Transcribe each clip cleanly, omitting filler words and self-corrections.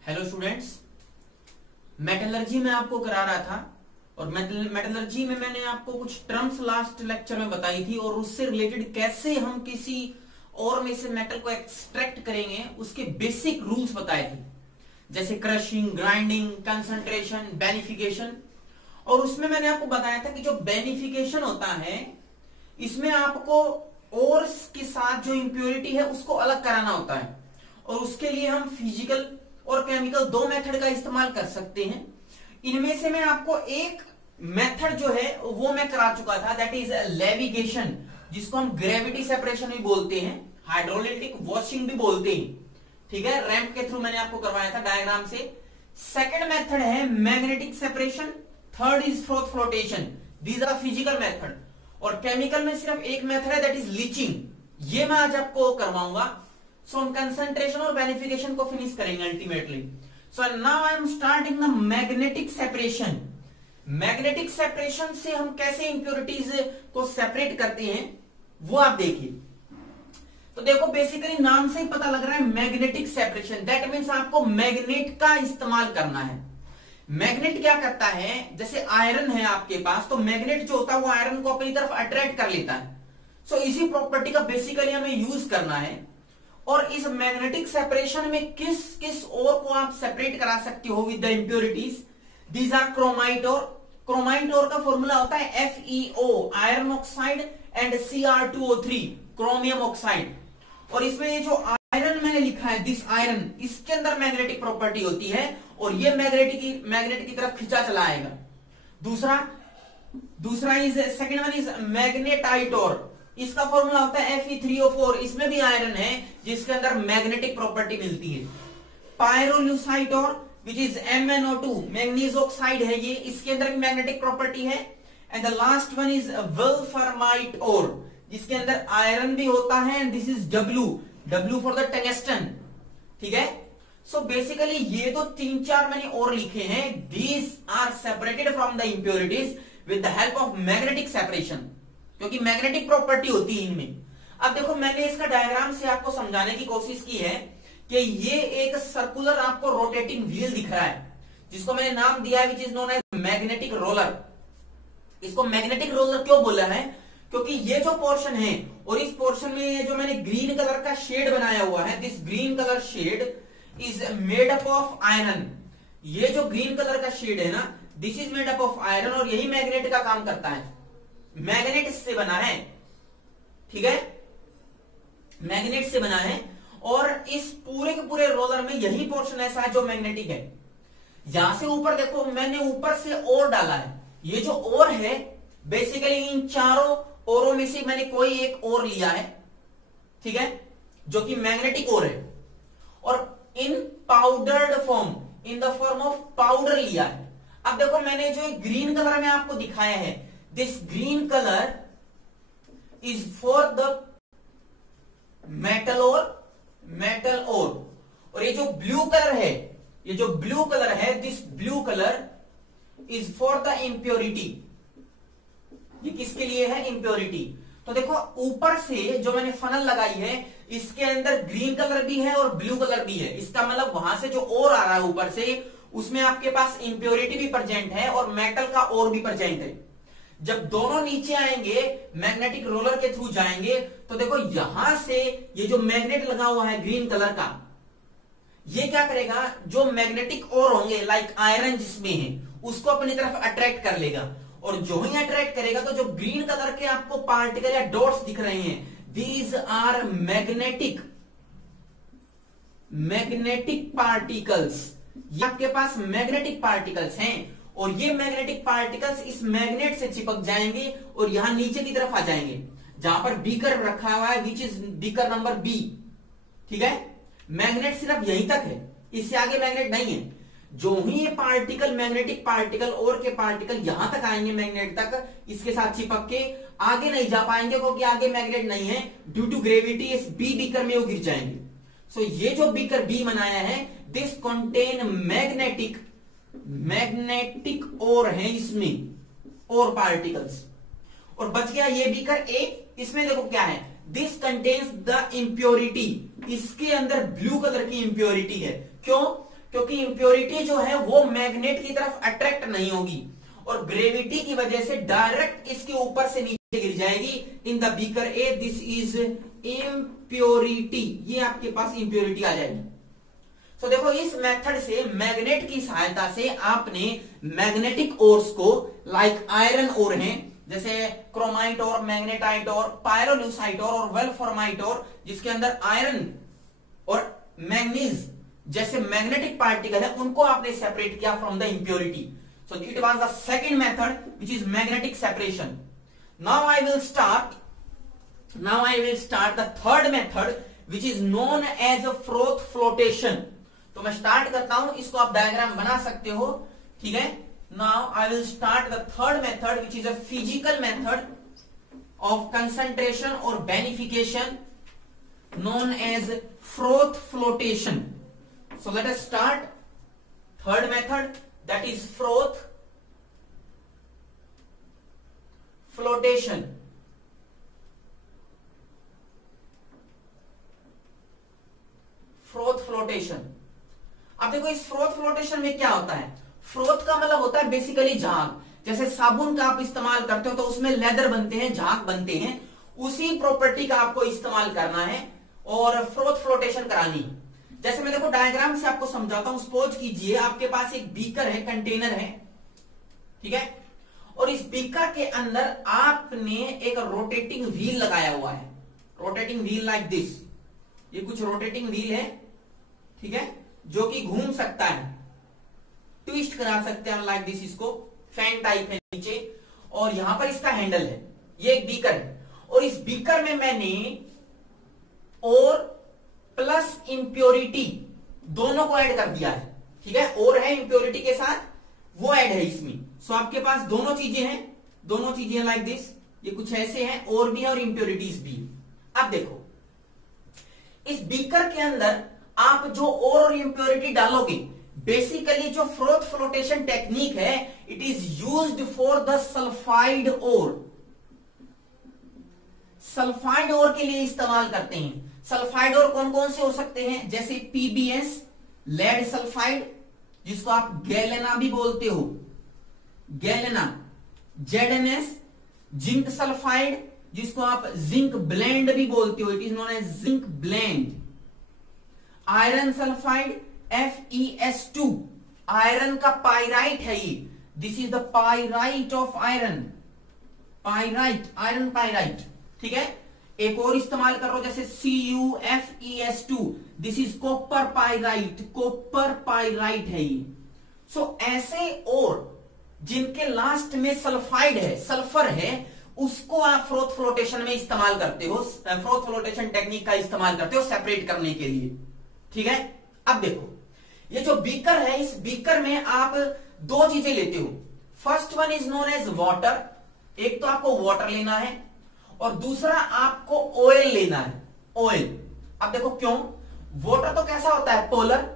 Hello students, metallurgy में आपको करा रहा था और मेटलर्जी में मैंने आपको कुछ टर्म्स लास्ट लेक्चर में बताई थी और उससे रिलेटेड कैसे हम किसी और में से मेटल को एक्सट्रैक्ट करेंगे उसके बेसिक रूल्स बताए थे, जैसे क्रशिंग, ग्राइंडिंग, कंसंट्रेशन, बेनिफिकेशन। और उसमें मैंने आपको बताया था कि जो बेनिफिकेशन होता है इसमें आपको ओर्स के साथ जो इंप्योरिटी है उसको अलग कराना होता है और उसके लिए हम फिजिकल और केमिकल दो मेथड का इस्तेमाल कर सकते हैं। इनमें से मैं आपको एक मेथड जो है वो मैं करा चुका था, दैट इज लेविगेशन, जिसको हम ग्रेविटी सेपरेशन भी बोलते हैं, हाइड्रोलिटिक वॉशिंग भी बोलते हैं। ठीक है, रैंप के थ्रू मैंने आपको करवाया था डायग्राम से। सेकंड मेथड है magnetic separation, third is flotation. These are physical method. और केमिकल में सिर्फ एक मेथड है, दैट इज लीचिंग। ये मैं आज आपको करवाऊंगा। सो हम कंसंट्रेशन और बेनिफिकेशन को फिनिश करेंगे ultimately. So now I am starting the magnetic separation. Magnetic separation से हम कैसे इंप्योरिटीज को सेपरेट करते हैं वो आप देखिए। तो देखो, बेसिकली नाम से ही पता लग रहा है मैग्नेटिक सेपरेशन, दैट मीन्स आपको मैग्नेट का इस्तेमाल करना है। मैग्नेट क्या करता है, जैसे आयरन है आपके पास, तो मैग्नेट जो होता है वो आयरन को अपनी तरफ अट्रैक्ट कर लेता है। सो इसी प्रॉपर्टी का बेसिकली हमें यूज करना है। और इस मैग्नेटिक सेपरेशन में किस किस ओर को आप सेपरेट करा सकते हो with the impurities, these are chromite ore. Chromite ore का फॉर्मूला होता है FeO, iron oxide, and Cr2O3, chromium oxide. और इसमें ये जो आयरन मैंने लिखा है, दिस आयरन, इसके अंदर मैग्नेटिक प्रॉपर्टी होती है और ये मैग्नेट की तरफ खिंचा चला आएगा। दूसरा is second one is magnetite ore. इसका फॉर्मूला होता है Fe3O4, इसमें भी आयरन है जिसके अंदर मैग्नेटिक प्रॉपर्टी मिलती है। Pyrolusite ore which is MnO2, manganese oxide है ये, इसके अंदर भी मैग्नेटिक प्रॉपर्टी है। And the last one is wolframite ore, जिसके अंदर आयरन भी होता है, and this is W for the tungsten. ठीक है, सो बेसिकली ये तो 3-4 मैंने और लिखे हैं। These are separated from the impurities with the help of magnetic separation, क्योंकि मैग्नेटिक प्रॉपर्टी होती है इनमें। अब देखो, मैंने इसका डायग्राम से आपको समझाने की कोशिश की है कि ये एक सर्कुलर आपको रोटेटिंग व्हील दिख रहा है, जिसको मैंने नाम दिया है which is known as magnetic roller. इसको मैग्नेटिक रोलर क्यों बोला है, क्योंकि ये जो पोर्शन है और इस पोर्शन में जो मैंने ग्रीन कलर का शेड बनाया हुआ है, this green colour shade is made up of iron. ये जो ग्रीन कलर का शेड है ना, this is made up of iron, और यही मैग्नेट का काम करता है। मैग्नेट इससे बना है, ठीक है, मैग्नेट से बना है। और इस पूरे के पूरे रोलर में यही पोर्शन ऐसा है जो मैग्नेटिक है। यहां से ऊपर देखो, मैंने ऊपर से ओर डाला है। ये जो ओर है बेसिकली इन चारों ओरों में से मैंने कोई एक ओर लिया है, ठीक है, जो कि मैग्नेटिक ओर है, और in powdered form, in the form of powder लिया है। अब देखो, मैंने जो ग्रीन कलर में आपको दिखाया है, this green colour is for the metal ore. और ये जो ब्लू कलर है, ये जो ब्लू कलर है, this blue colour is for the impurity. ये किसके लिए है? इंप्योरिटी। तो देखो, ऊपर से जो मैंने फनल लगाई है इसके अंदर ग्रीन कलर भी है और ब्लू कलर भी है। इसका मतलब वहां से जो ओर आ रहा है ऊपर से, उसमें आपके पास इंप्योरिटी भी प्रेजेंट है और मेटल का ओर भी प्रेजेंट है। जब दोनों नीचे आएंगे, मैग्नेटिक रोलर के थ्रू जाएंगे, तो देखो यहां से ये जो मैग्नेट लगा हुआ है ग्रीन कलर का, ये क्या करेगा, जो मैग्नेटिक ओर होंगे लाइक आयरन जिसमें है, उसको अपनी तरफ अट्रैक्ट कर लेगा। और जो ही अट्रैक्ट करेगा तो जो ग्रीन कलर के आपको पार्टिकल या डॉट्स दिख रहे हैं, दीज आर मैग्नेटिक पार्टिकल्स। ये आपके पास मैग्नेटिक पार्टिकल्स हैं और ये मैग्नेटिक पार्टिकल्स इस मैग्नेट से चिपक जाएंगे और यहां नीचे की तरफ आ जाएंगे, जहां पर बीकर रखा हुआ है, which is beaker number B। ठीक है, मैग्नेट सिर्फ यहीं तक है, इससे आगे मैग्नेट नहीं है। जो ही ये पार्टिकल, मैग्नेटिक पार्टिकल और के पार्टिकल यहां तक आएंगे मैग्नेट तक, इसके साथ चिपक के आगे नहीं जा पाएंगे, क्योंकि आगे मैग्नेट नहीं है। ड्यू टू ग्रेविटी इस B बीकर में वो गिर जाएंगे। सो ये जो बीकर B बनाया है, दिस कंटेन मैग्नेटिक ओर है इसमें, और पार्टिकल्स। और बच गया ये बीकर A। इसमें देखो क्या है, दिस कंटेन्स द इंप्योरिटी। इसके अंदर ब्लू कलर की इंप्योरिटी है। क्यों? क्योंकि इंप्योरिटी जो है वो मैग्नेट की तरफ अट्रैक्ट नहीं होगी और ग्रेविटी की वजह से डायरेक्ट इसके ऊपर से नीचे गिर जाएगी in the beaker A. This is impurity, ये आपके पास इंप्योरिटी आ जाएगी। तो देखो इस मेथड से मैग्नेट की सहायता से आपने मैग्नेटिक ओर्स को, लाइक आयरन ओर हैं जैसे क्रोमाइट और मैग्नेटाइट और पायरोल्यूसाइट और वेल्फॉर्माइट और, जिसके अंदर आयरन और मैग्नीज जैसे मैग्नेटिक पार्टिकल है, उनको आपने सेपरेट किया from the impurity. So it was the second method, which is magnetic separation. Now I will start the third method, which is known as a froth flotation. तो मैं start करता हूं, इसको आप डायग्राम बना सकते हो, ठीक है। Now I will start the third method, which is a physical method of concentration or beneficiation, known as froth flotation. So let us start third method, that is froth flotation. Froth flotation. अब देखो इस froth flotation में क्या होता है। Froth का मतलब होता है बेसिकली झाग। जैसे साबुन का आप इस्तेमाल करते हो तो उसमें लेदर बनते हैं, झाग बनते हैं, उसी प्रॉपर्टी का आपको इस्तेमाल करना है और फ्रोथ फ्लोटेशन करानी। जैसे मैं देखो डायग्राम से आपको समझाता हूं। सपोज कीजिए आपके पास एक बीकर है, कंटेनर है, ठीक है, और इस बीकर के अंदर आपने एक रोटेटिंग व्हील लगाया हुआ है। रोटेटिंग व्हील लाइक दिस, ये कुछ रोटेटिंग व्हील है, ठीक है, जो कि घूम सकता है, ट्विस्ट करा सकते हैं लाइक दिस। इसको फैन टाइप है नीचे और यहां पर इसका हैंडल है। ये एक बीकर है और इस बीकर में मैंने और प्लस इंप्योरिटी दोनों को ऐड कर दिया है, ठीक है। और है इंप्योरिटी के साथ, वो ऐड है इसमें। सो आपके पास दोनों चीजें हैं, दोनों चीजें लाइक दिस, ये कुछ ऐसे हैं, और भी है और इंप्योरिटीज भी। अब देखो इस बीकर के अंदर आप जो और इंप्योरिटी डालोगे, बेसिकली जो फ्रोथ फ्लोटेशन टेक्निक है, it is used for the sulphide ore. Sulphide ore के लिए इस्तेमाल करते हैं। सल्फाइड ओर कौन कौन से हो सकते हैं, जैसे पीबीएस, लेड सल्फाइड, जिसको आप गैलेना भी बोलते हो, गैलेना, जेडएनएस, जिंक सल्फाइड, जिसको आप जिंक ब्लेंड भी बोलते हो, it is known as zinc blende. Iron sulphide, FeS2, iron का पाइराइट है ये, this is the pyrite of iron, pyrite, iron pyrite, ठीक है। एक और इस्तेमाल कर लो जैसे CuFeS2, दिस इज कॉपर पाइराइट, कॉपर पाइराइट है ये। सो ऐसे और जिनके लास्ट में सल्फाइड है, सल्फर है, उसको आप फ्रोथ फ्लोटेशन में इस्तेमाल करते हो, फ्रोथ फ्लोटेशन टेक्निक का इस्तेमाल करते हो सेपरेट करने के लिए, ठीक है। अब देखो ये जो बीकर है, इस बीकर में आप दो चीजें लेते हो। First one is known as water, एक तो आपको वाटर लेना है और दूसरा आपको ऑयल लेना है, ऑयल। अब देखो क्यों, वाटर तो कैसा होता है, पोलर,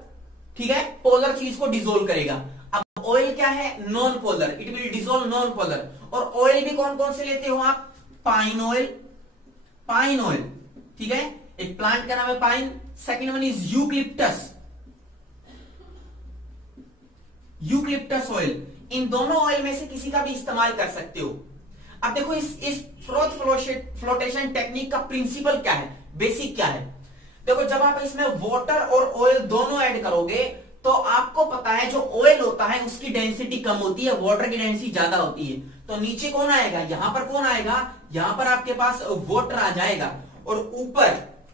ठीक है, पोलर चीज को डिसोल्व करेगा। अब ऑयल क्या है, non polar, it will dissolve non polar. और ऑयल भी कौन कौन से लेते हो आप, पाइन ऑयल, पाइन ऑयल, ठीक है, एक प्लांट का नाम है pine. Second one is eucalyptus, eucalyptus oil. इन दोनों ऑयल में से किसी का भी इस्तेमाल कर सकते हो। अब देखो इस फ्रोथ फ्लोटेशन टेक्निक का प्रिंसिपल क्या है, बेसिक क्या है। देखो जब आप इसमें वाटर और ऑयल दोनों ऐड करोगे तो आपको पता है जो ऑयल होता है उसकी डेंसिटी कम होती है, वाटर की डेंसिटी ज्यादा होती है। तो नीचे कौन आएगा, यहां पर कौन आएगा, यहां पर आपके पास वाटर आ जाएगा और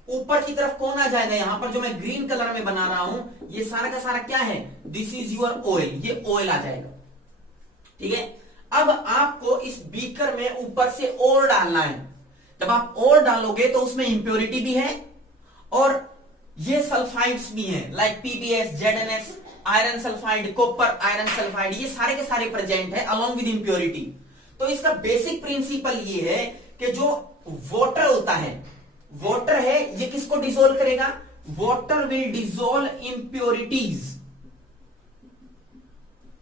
ऊपर की तरफ कौन आ जाएगा, यहां पर जो मैं ग्रीन कलर में बना रहा हूं, ये सारा का सारा क्या है, दिस इज योर ऑयल, ये ऑयल आ जाएगा, ठीक है। अब आपको इस बीकर में ऊपर से और डालना है। जब आप और डालोगे तो उसमें इंप्योरिटी भी है और ये सल्फाइड्स भी हैं, like PbS, ZnS, iron sulphide, copper iron sulphide, ये सारे के सारे प्रेजेंट है अलोंग विद इंप्योरिटी। तो इसका बेसिक प्रिंसिपल ये है कि जो वाटर होता है, वाटर है, ये किसको डिसोल्व करेगा, water will dissolve impurities,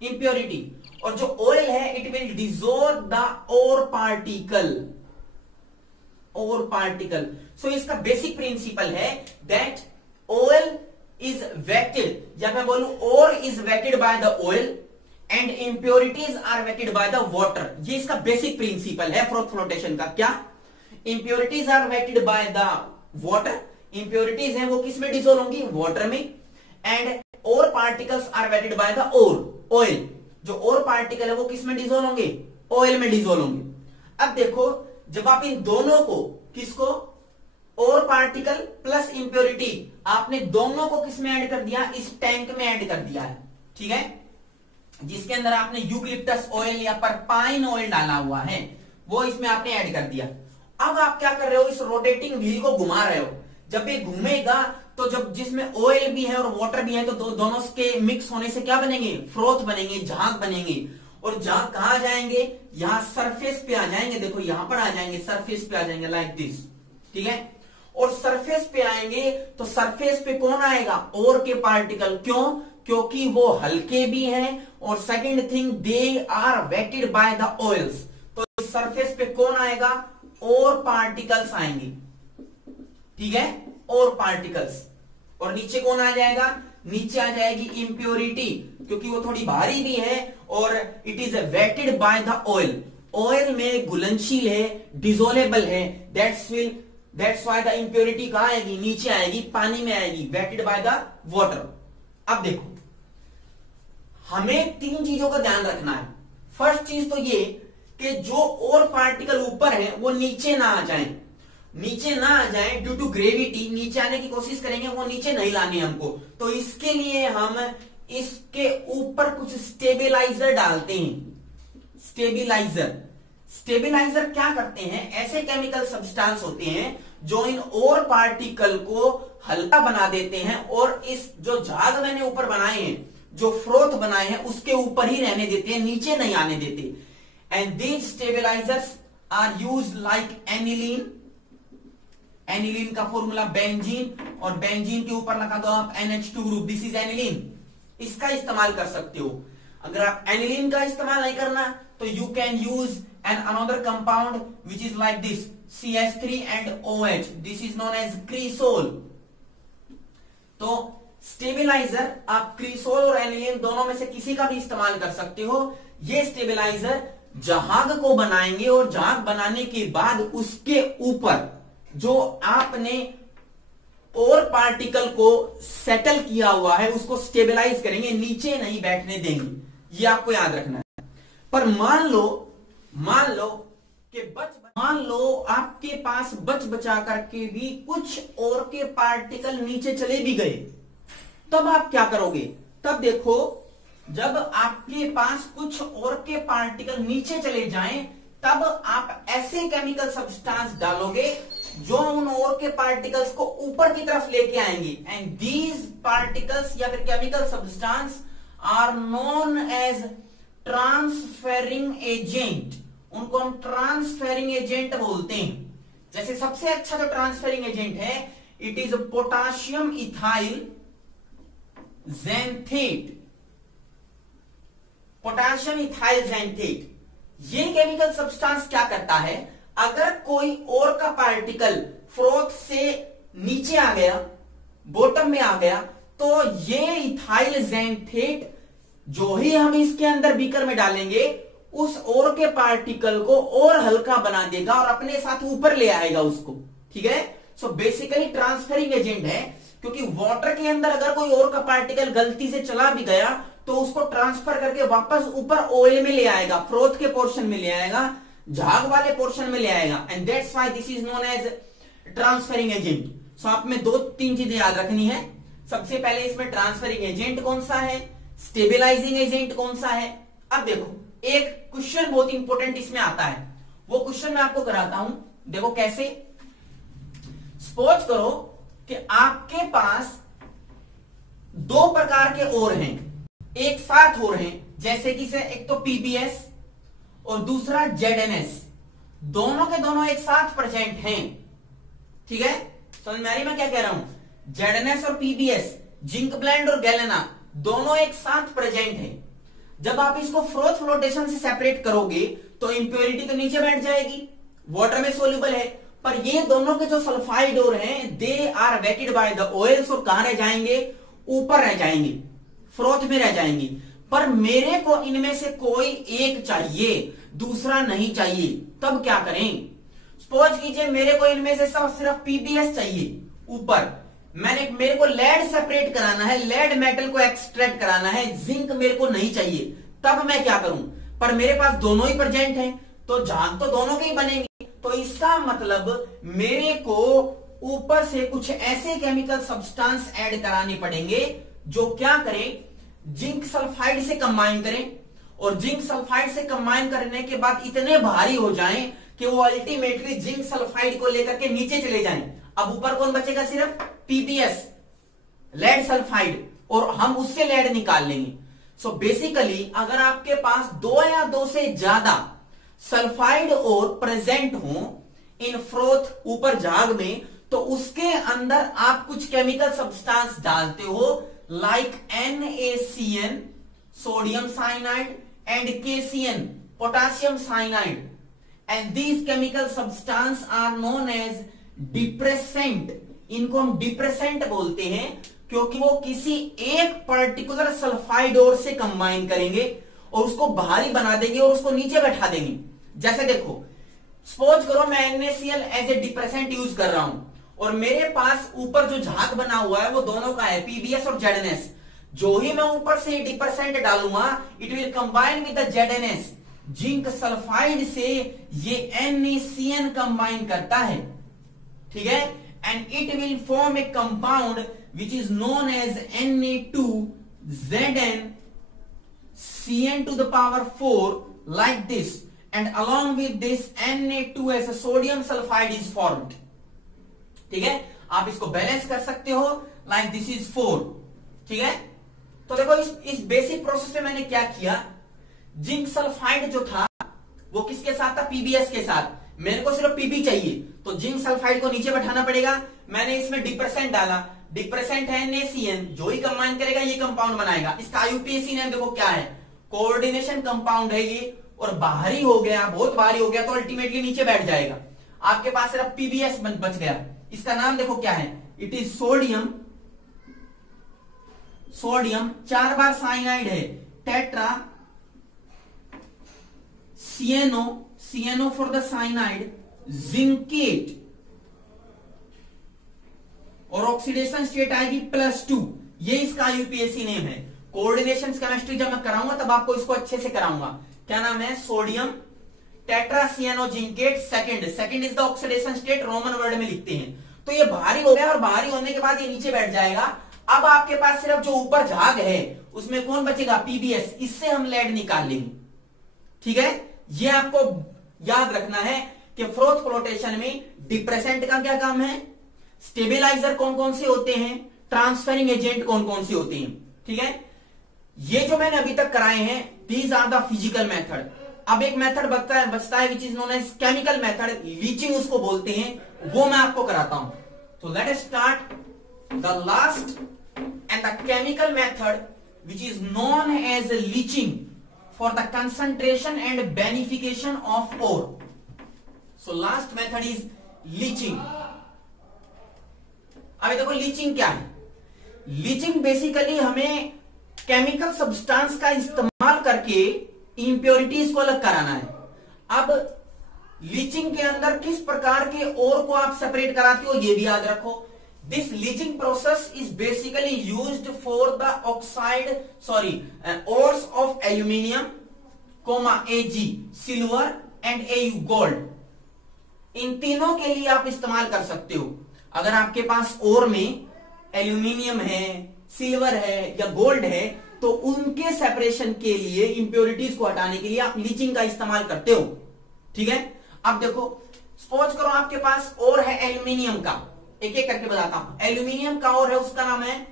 impurity. और जो ऑयल है it will dissolve the ore particle, ore particle. So इसका बेसिक प्रिंसिपल है दैट ऑयल इज वेटेड, या मैं बोलूं ore is wetted by the oil and impurities are wetted by the water. ये इसका बेसिक प्रिंसिपल है froth flotation का। क्या? Impurities are wetted by the water, impurities है वो किस में डिसोल्व होंगी? वाटर में। And ore particles are wetted by the ore, oil, जो और पार्टिकल है वो किस में डिसोल्व होंगे? ऑयल में डिसोल्व होंगे। अब देखो, जब आप इन दोनों को, किसको? और पार्टिकल प्लस इंप्योरिटी, आपने दोनों को किस में ऐड कर दिया? इस टैंक में ऐड कर दिया है, ठीक है, जिसके अंदर आपने यूकलिप्टस ऑयल या परपाइन ऑयल डाला हुआ है, वो इसमें आपने ऐड कर दिया। अब आप क्या कर रहे हो? इस रोटेटिंग व्हील को घुमा रहे हो। जब ये घूमेगा तो जब जिसमें ऑयल भी है और वाटर भी है तो दोनों के मिक्स होने से क्या बनेंगे? फ्रोथ बनेंगे, झाग बनेंगे। और झाग कहां जाएंगे? यहां सरफेस पे आ जाएंगे। देखो यहां पर आ जाएंगे, सरफेस पे आ जाएंगे लाइक दिस, ठीक है। और सरफेस पे आएंगे तो सरफेस पे कौन आएगा? और के पार्टिकल। क्यों? क्योंकि वो हल्के भी हैं और second thing they are wetted by the oils. तो सरफेस पे कौन आएगा? और पार्टिकल्स आएंगे, ठीक है, और पार्टिकल्स। और नीचे कौन आ जाएगा? नीचे आ जाएगी इंप्योरिटी, क्योंकि वो थोड़ी भारी भी है और it is wetted by the oil. Oil में घुलनशील है, डिसोलेबल है, दैट्स व्हाई द इंप्योरिटी कहां आएगी? नीचे आएगी, पानी में आएगी, वेटेड बाय द वाटर। अब देखो, हमें तीन चीजों का ध्यान रखना है। फर्स्ट चीज तो ये कि जो और पार्टिकल ऊपर है वो नीचे ना आ जाए, नीचे ना आ जाए ड्यू टू ग्रेविटी, नीचे आने की कोशिश करेंगे, वो नीचे नहीं लाने हमको। तो इसके लिए हम इसके ऊपर कुछ स्टेबिलाईजर डालते हैं। स्टेबिलाईजर क्या करते हैं? ऐसे केमिकल सब्सटेंस होते हैं जो इन और पार्टिकल को हल्का बना देते हैं और इस जो झाग मैंने ऊपर बनाए हैं, जो फ्रोथ बनाए हैं, उसके ऊपर ही रहने देते हैं, नीचे नहीं आने देते। And these stabilizers are used like aniline. Aniline का फॉर्मूला बेंजीन, और बेंजीन के ऊपर लगा दो आप NH2 group, this is aniline. इसका इस्तेमाल कर सकते हो। अगर आप एनिलीन का इस्तेमाल नहीं करना तो you can use an another compound which is like this CH3 and OH, this is known as cresol. तो स्टेबिलाईजर आप क्रीसोल और एनिलीन दोनों में से किसी का भी इस्तेमाल कर सकते हो। ये स्टेबिलाईजर जहाग को बनाएंगे और जहाग बनाने के बाद उसके ऊपर जो आपने और पार्टिकल को सेटल किया हुआ है उसको स्टेबलाइज करेंगे, नीचे नहीं बैठने देंगे। ये आपको याद रखना है। पर मान लो आपके पास बच बचा करके भी कुछ और के पार्टिकल नीचे चले भी गए, तब आप क्या करोगे? तब देखो, जब आपके पास कुछ और के पार्टिकल नीचे चले जाएं, तब आप ऐसे केमिकल सब्सटेंस डालोगे जो उन और के पार्टिकल्स को ऊपर की तरफ लेके आएंगे। एंड दीज पार्टिकल्स या फिर chemical substance are known as transferring agent. उनको हम ट्रांसफेरिंग एजेंट बोलते हैं। जैसे सबसे अच्छा जो ट्रांसफेरिंग एजेंट है, it is potassium ethyl xanthate. Potassium ethyl xanthate ये केमिकल सब्सटेंस क्या करता है? अगर कोई और का पार्टिकल फ्रोथ से नीचे आ गया, बॉटम में आ गया, तो ये इथाइल ज़ैंथेट जो ही हम इसके अंदर बीकर में डालेंगे, उस और के पार्टिकल को और हल्का बना देगा और अपने साथ ऊपर ले आएगा उसको, ठीक है। सो बेसिकली ट्रांसफरिंग एजेंट है, क्योंकि वाटर के अंदर अगर कोई और का पार्टिकल गलती से चला भी गया तो उसको ट्रांसफर करके वापस ऊपर ऑयल में ले आएगा, फ्रोथ के पोर्शन में ले आएगा, झाग वाले पोर्शन में ले आएगा। And that's why this is known as transferring agent. So आप में दो तीन चीजें याद रखनी है। सबसे पहले इसमें ट्रांसफरिंग एजेंट कौन सा है, स्टेबिलाईजिंग एजेंट कौन सा है। अब देखो, एक क्वेश्चन बहुत इंपॉर्टेंट इसमें आता है, वो क्वेश्चन मैं आपको कराता हूं। देखो कैसे। सपोज करो कि आपके पास दो प्रकार के ओर हैं, एक साथ ओर हैं, जैसे कि से एक तो पीबीएस और दूसरा जेडएनएस, दोनों के दोनों एक साथ प्रेजेंट हैं, ठीक है। समझ में आ रही मैं क्या कह रहा हूं? जेडएनएस और पीबीएस, जिंक ब्लेंड और गैलेना, दोनों एक साथ प्रेजेंट हैं। जब आप इसको फ्रोथ फ्लोटेशन से सेपरेट करोगे तो इंप्योरिटी तो नीचे बैठ जाएगी, वाटर में सोल्यूबल है, पर ये दोनों के जो सल्फाइड ओर हैं, they are wetted by the oils, और कहां रह जाएंगे? ऊपर रह जाएंगी, फ्रोथ में रह जाएंगी, पर मेरे को इनमें से कोई एक चाहिए, दूसरा नहीं चाहिए। तब क्या करें? सपोज कीजिए मेरे को इनमें से सिर्फ पीबीएस चाहिए ऊपर, मेरे को लेड सेपरेट कराना है, लेड मेटल को एक्सट्रैक्ट कराना है, जिंक मेरे को नहीं चाहिए। तब मैं क्या करूं? पर मेरे पास दोनों ही प्रेजेंट हैं, तो झाग तो दोनों के ही बनेंगे। तो इसका मतलब मेरे को ऊपर से कुछ ऐसे केमिकल सब्सटेंस ऐड कराने पड़ेंगे जो क्या करें, जिंक सल्फाइड से कंबाइन करें, और जिंक सल्फाइड से कंबाइन करने के बाद इतने भारी हो जाएं कि वो अल्टीमेटली जिंक सल्फाइड को लेकर के नीचे चले जाएं। अब ऊपर कौन बचेगा? सिर्फ पीबीएस, लेड सल्फाइड, और हम उससे लेड निकाल लेंगे। सो बेसिकली अगर आपके पास दो या दो से ज्यादा सल्फाइड और प्रेजेंट हो इन फ्रोथ ऊपर झाग में, तो उसके अंदर आप कुछ केमिकल सब्सटेंस डालते हो, like NaCN sodium cyanide and KCN potassium cyanide, and these chemical substance are known as depressant. इनको हम डिप्रेसेंट बोलते हैं क्योंकि वो किसी एक पर्टिकुलर सल्फाइड और से कंबाइन करेंगे और उसको भारी बना देंगे और उसको नीचे बैठा देंगे। जैसे देखो, सपोज करो मैं NaCl as a depressant use कर रहा हूं और मेरे पास ऊपर जो झाग बना हुआ है वो दोनों का है, पीबीएस और ZnS। जो ही मैं ऊपर से डिप्रेसेंट डालूंगा, it will combine with the ZnS। Zinc sulphide से ये NaCN कंबाइन करता है, ठीक है, and it will form a compound which is known as Na2Zn Cn to the power 4 like this, and along with this Na2 as a sodium sulfide is formed। ठीक है, आप इसको बैलेंस कर सकते हो, लाइक दिस इज 4। ठीक है, तो देखो इस बेसिक प्रोसेस में मैंने क्या किया, जिंक सल्फाइड जो था वो किसके साथ था? पीबीएस के साथ। मेरे को सिर्फ पीबी चाहिए, तो जिंक सल्फाइड को नीचे बैठाना पड़ेगा। मैंने इसमें डिप्रेसेंट डाला, डिप्रेसेंट है NaCN, जो ही कंबाइन करेगा ये कंपाउंड बनाएगा। इसका IUPAC नेम देखो क्या है, कोऑर्डिनेशन कंपाउंड है ये, और भारी हो गया, बहुत भारी हो गया तो अल्टीमेटली नीचे बैठ जाएगा। आपके पास सिर्फ पीबीएस बच गया। इसका नाम देखो क्या है, इट इज सोडियम, सोडियम 4 बार साइनाइड है, tetra CNO for the cyanide, zincate, और ऑक्सीडेशन स्टेट आएगी +2। ये इसका IUPAC नेम है। कोऑर्डिनेशन केमिस्ट्री जब मैं कराऊंगा तब आपको इसको अच्छे से कराऊंगा। क्या नाम है? Sodium tetra CNO zincate, second is the oxidation state, Roman word में लिखते हैं। तो ये भारी हो गया और भारी होने के बाद ये नीचे बैठ जाएगा। अब आपके पास सिर्फ जो ऊपर झाग है उसमें कौन बचेगा? पीबीएस। इससे हम लेड निकाल लेंगे। ठीक है, ये आपको याद रखना है कि फ्रोथ फ्लोटेशन में डिप्रेसेंट का क्या काम है, स्टेबिलाईजर कौन कौन से होते हैं, ट्रांसफरिंग एजेंट कौन कौन से होते हैं। ठीक है, ये जो मैंने अभी तक कराए हैं, these are the physical method. अब एक मेथड बचता है which is known as chemical method, leaching उसको बोलते हैं, वो मैं आपको कराता हूं। तो let us start the last and the chemical method which is known as leaching for the concentration and beneficiation of ore. So last method is leaching. अभी देखो लीचिंग क्या है। लीचिंग बेसिकली हमें केमिकल सब्सटेंस का इस्तेमाल करके impurities को अलग कराना है। अब लीचिंग के अंदर किस प्रकार के ओर को आप सेपरेट कराते हो ये भी याद रखो। This leaching process is basically used for the ores of aluminium, Ag silver and Au gold. इन तीनों के लिए आप इस्तेमाल कर सकते हो। अगर आपके पास ओर में एल्यूमिनियम है, सिल्वर है या गोल्ड है, तो उनके सेपरेशन के लिए, इंप्योरिटीज को हटाने के लिए आप लीचिंग का इस्तेमाल करते हो। ठीक है, अब देखो सपोज करो आपके पास ओर है एल्यूमिनियम का, एक एक करके बताता हूं। एल्यूमिनियम का ओर है, उसका नाम है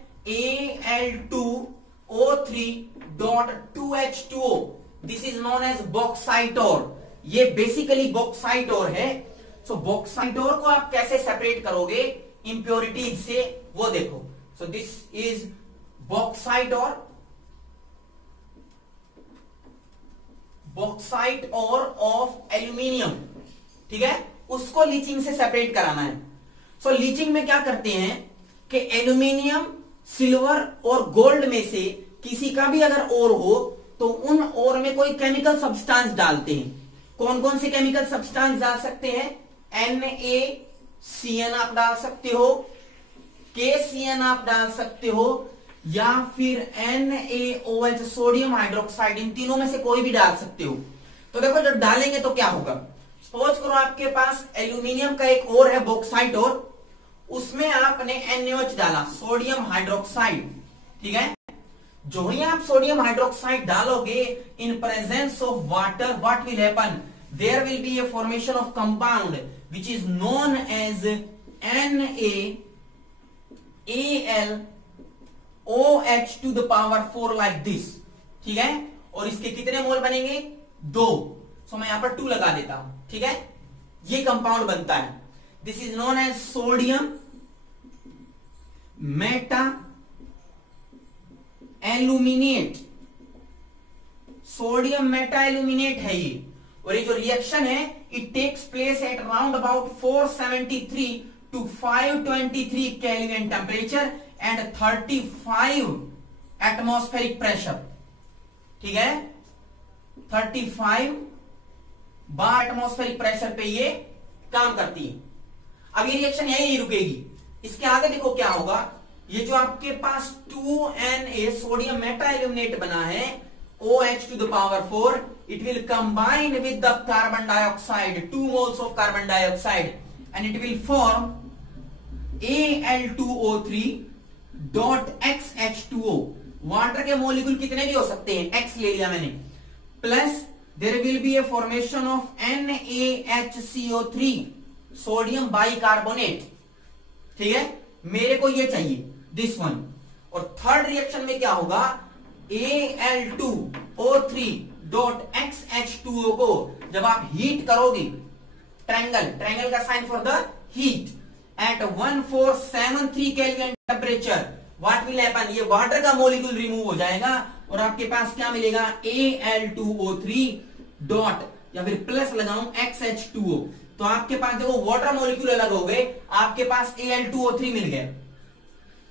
Al2O3.2H2O। This is known as bauxite ore. ये बेसिकली बॉक्साइट ओर है। सो बॉक्साइट ओर को आप कैसे सेपरेट करोगे इंप्योरिटीज से, वो देखो। So this is bauxite ore, bauxite ore of aluminium. ठीक है, उसको लीचिंग से सेपरेट कराना है। सो लीचिंग में क्या करते हैं कि एल्यूमिनियम सिल्वर और गोल्ड में से किसी का भी अगर ओर हो तो उन ओर में कोई केमिकल सब्सटेंस डालते हैं। कौन कौन से केमिकल सब्सटेंस डाल सकते हैं? NaCN आप डाल सकते हो, KCN आप डाल सकते हो, या फिर NaOH सोडियम हाइड्रोक्साइड, इन तीनों में से कोई भी डाल सकते हो। तो देखो जब डालेंगे तो क्या होगा, सपोज करो आपके पास एल्यूमिनियम का एक ओर है बॉक्साइट ओर, उसमें आपने NaOH डाला, सोडियम हाइड्रोक्साइड, ठीक है। जो ही आप सोडियम हाइड्रोक्साइड डालोगे in presence of water, what will happen, there will be a formation of compound which is known as NaAlOH to the power 4 like this, ठीक है। और इसके कितने मोल बनेंगे? 2। सो मैं यहां पर 2 लगा देता हूं, ठीक है। ये कंपाउंड बनता है, this is known as sodium meta aluminate, sodium meta aluminate है ये। और ये जो रिएक्शन है it takes place at around about 473 to 523 kelvin temperature and 35 atmospheric pressure, ठीक है। 35 बार एटमॉस्फेरिक प्रेशर पे ये काम करती है। अब ये रिएक्शन यही रुकेगी, इसके आगे देखो क्या होगा। ये जो आपके पास 2Na सोडियम मेटा एल्यूमिनेट बना है OH to the power 4, it will combine with the carbon dioxide, 2 moles of carbon dioxide, and it will form Al2O3 dot XH2O। Water के मोलिक्यूल कितने भी हो सकते हैं, X ले लिया मैंने, plus there will be a formation of NaHCO3 sodium bicarbonate, ठीक है। मेरे को ये चाहिए दिस वन। और थर्ड रिएक्शन में क्या होगा, Al2O3 डॉट XH2O को जब आप हीट करोगे, ट्रायंगल का sign for the heat, at 1473 kelvin temperature, what will happen, ये वाटर का मॉलिक्यूल रिमूव हो जाएगा और आपके पास क्या मिलेगा, Al2O3 डॉट या फिर प्लस लगाऊं XH2O। तो आपके पास देखो वाटर मॉलिक्यूल अलग हो गए, आपके पास Al2O3 मिल गया।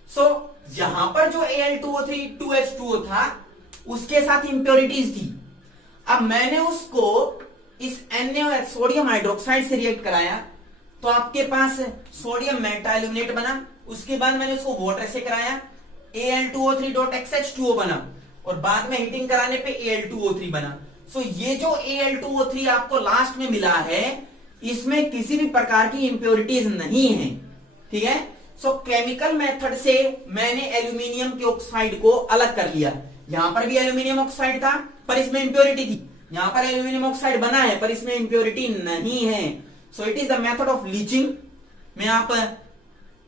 सो यहां पर जो Al2O3 2H2O था उसके साथ इंप्योरिटीज थी। अब मैंने उसको इस NaOH सोडियम हाइड्रोक्साइड से रिएक्ट कराया तो आपके पास सोडियम मेटा एल्यूमिनेट बना। उसके बाद मैंने उसको वाटर से कराया, Al2O3 डॉट XH2O बना, और बाद में हीटिंग कराने पे Al2O3 बना। सो ये जो Al2O3 आपको लास्ट में मिला है इसमें किसी भी प्रकार की इंप्योरिटीज नहीं है, ठीक है। सो केमिकल मेथड से मैंने एल्यूमिनियम के ऑक्साइड को अलग कर लिया। यहां पर भी एल्यूमिनियम ऑक्साइड था पर इसमें इंप्योरिटी थी, यहां पर एल्यूमिनियम ऑक्साइड बना है पर इसमें इंप्योरिटी नहीं है। So it is the method of leaching. में आप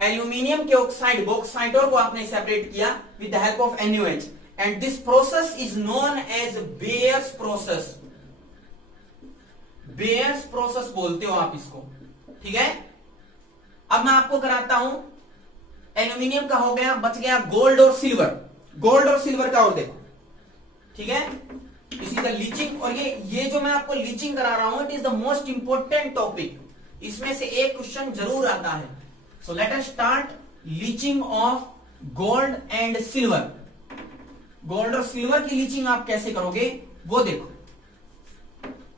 एल्यूमिनियम के ऑक्साइड बॉक्साइड को आपने सेपरेट किया with the help of NaOH, and this process is known as Bayer's process. Bayer's process बोलते हो आप इसको, ठीक है। अब मैं आपको कराता हूं, एल्यूमिनियम का हो गया, बच गया गोल्ड और सिल्वर। गोल्ड और सिल्वर का और देखो, ठीक है। इसी का लीचिंग, और ये जो मैं आपको लीचिंग करा रहा हूं it is the most important topic, इसमें से एक क्वेश्चन जरूर आता है। So let us start leaching of gold and silver. Gold और सिल्वर की लीचिंग आप कैसे करोगे वो देखो।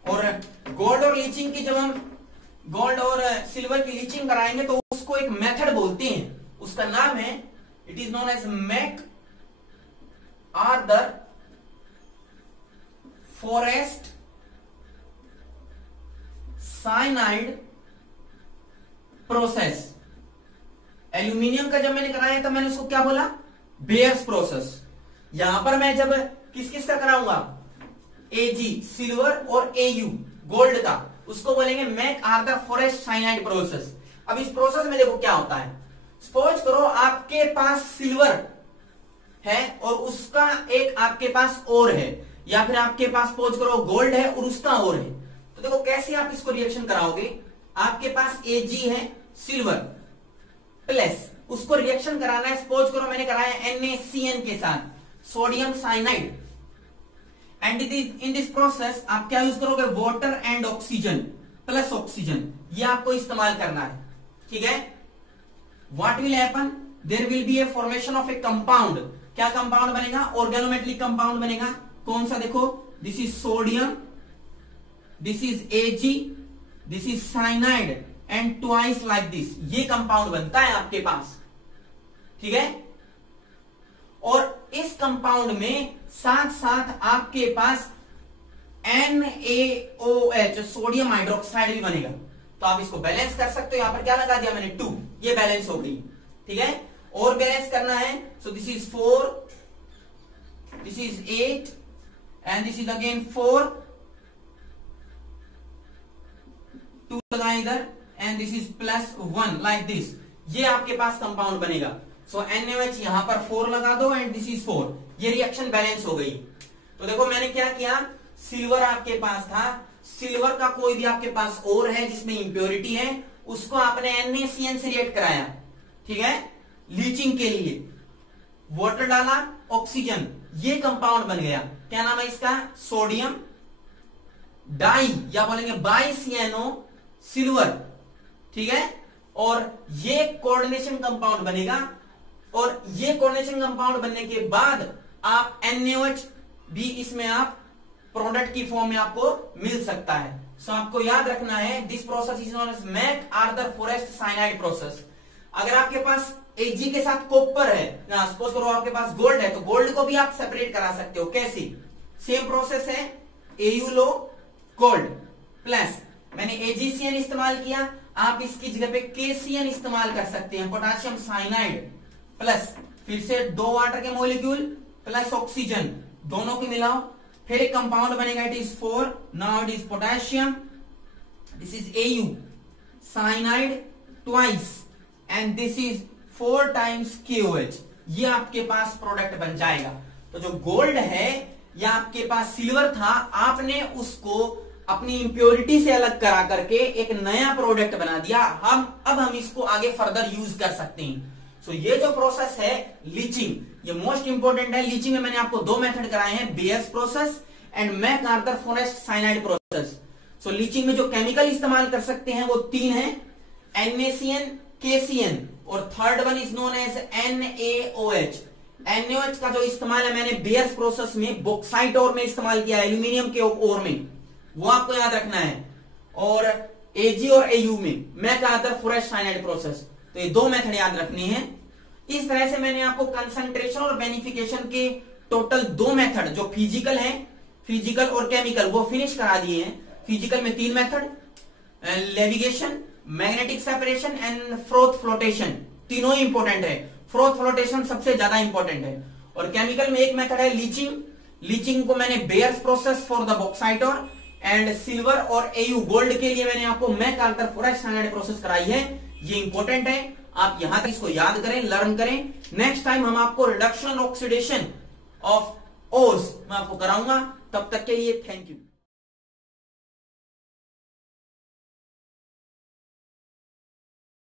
और गोल्ड और लीचिंग की जब हम गोल्ड और सिल्वर की लीचिंग कराएंगे तो उसको एक मेथड बोलते हैं, उसका नाम है, it is known as MacArthur Forrest cyanide process. Aluminium का जब मैंने कराया था मैंने उसको क्या बोला, बेयर्स प्रोसेस। यहां पर मैं जब किस किस का कराऊंगा, Ag सिल्वर और Au गोल्ड का, उसको बोलेंगे MacArthur Forrest cyanide process. अब इस प्रोसेस में देखो क्या होता है। सपोज करो आपके पास सिल्वर है और उसका एक आपके पास और है, या फिर आपके पास सपोज करो गोल्ड है और उसका और है। तो देखो कैसे आप इसको रिएक्शन कराओगे। आपके पास Ag है सिल्वर प्लस उसको रिएक्शन कराना है, सपोज करो मैंने कराया NaCN के साथ sodium cyanide, and in this process आप क्या यूज करोगे, water and oxygen plus oxygen, ये आपको इस्तेमाल करना है, ठीक है। What will happen, there will be a formation of a compound. क्या कंपाउंड बनेगा? ऑर्गेनोमेटेलिक कंपाउंड बनेगा। कौन सा? देखो, this is sodium, this is Ag, this is cyanide and twice like this. ये कंपाउंड बनता है आपके पास, ठीक है। और इस कंपाउंड में साथ साथ आपके पास NaOH सोडियम हाइड्रोक्साइड भी बनेगा। तो आप इसको बैलेंस कर सकते हो। यहां पर क्या लगा दिया मैंने? 2। ये बैलेंस हो गई, ठीक है। और बैलेंस करना है, सो this is 4, this is 8 and this is again 4, 2 लगाए इधर and this is +1 like this. ये आपके पास कंपाउंड बनेगा। सो NaOH यहां पर 4 लगा दो एंड दिस इज 4। ये रिएक्शन बैलेंस हो गई। तो देखो मैंने क्या किया, सिल्वर आपके पास था, सिल्वर का कोई भी आपके पास और है जिसमें इंप्योरिटी है, उसको आपने NaCN से रिएक्ट कराया, ठीक है, लीचिंग के लिए। वाटर डाला, ऑक्सीजन, ये कंपाउंड बन गया। क्या नाम है इसका? सोडियम डाई या बोलेंगे बाइसिएनो सिल्वर, ठीक है। और ये कोऑर्डिनेशन कंपाउंड बनेगा। और ये कोऑर्डिनेशन कंपाउंड बनने के बाद आप NaOH भी इसमें आप प्रोडक्ट की फॉर्म में आपको मिल सकता है। सो आपको याद रखना है, this process is known as MacArthur Forrest cyanide process. अगर आपके पास Ag के साथ कॉपर है ना, सपोज करो आपके पास गोल्ड है, तो गोल्ड को भी आप सेपरेट करा सकते हो। कैसे? सेम प्रोसेस है, Au लो गोल्ड प्लस मैंने AgCN इस्तेमाल किया, आप इसकी जगह पे KCN इस्तेमाल कर सकते हैं, पोटेशियम साइनाइड प्लस फिर से 2 वाटर के मॉलिक्यूल प्लस ऑक्सीजन, दोनों को मिलाओ, फिर एक कंपाउंड बनेगा। It is 4, now it is potassium, this is Au cyanide twice and this is 4 times KOH। ये आपके पास प्रोडक्ट बन जाएगा। तो जो गोल्ड है या आपके पास सिल्वर था, आपने उसको अपनी इंप्योरिटी से अलग करा करके एक नया प्रोडक्ट बना दिया। अब हम इसको आगे फर्दर यूज कर सकते हैं। सो ये जो प्रोसेस है लीचिंग, ये मोस्ट इंपोर्टेंट है। लीचिंग में मैंने आपको 2 मेथड कराए हैं, Bayer's process and MacArthur Forrest cyanide process. So leaching में जो केमिकल इस्तेमाल कर सकते हैं वो 3 है, NaCN, KCN और third one is known as NaOH। NaOH का जो इस्तेमाल है मैंने बेयर्स प्रोसेस में बॉक्साइट ओर में इस्तेमाल किया, एल्यूमिनियम के ओर में, वो आपको याद रखना है। और Ag और Au में MacArthur Forrest cyanide process. तो ये 2 मेथड याद रखनी है। इस तरह से मैंने आपको कंसंट्रेशन और बेनिफिकेशन के टोटल 2 मेथड जो फिजिकल है, फिजिकल और केमिकल, वो फिनिश करा दिए हैं। फिजिकल में 3 method, levigation, magnetic separation and froth flotation, तीनों ही इंपॉर्टेंट है। फ्रोथ फ्लोटेशन सबसे ज्यादा इंपॉर्टेंट है। और केमिकल में एक मेथड है लीचिंग। लीचिंग को मैंने Bayer's process for the bauxite ore and silver और Au गोल्ड के लिए मैंने आपको MacArthur Forrest cyanide process कराई है। ये इंपॉर्टेंट है, आप यहां तक इसको याद करें, लर्न करें। नेक्स्ट टाइम हम आपको रिडक्शन ऑक्सीडेशन ऑफ ओर्स मैं आपको कराऊंगा। तब तक के लिए थैंक यू।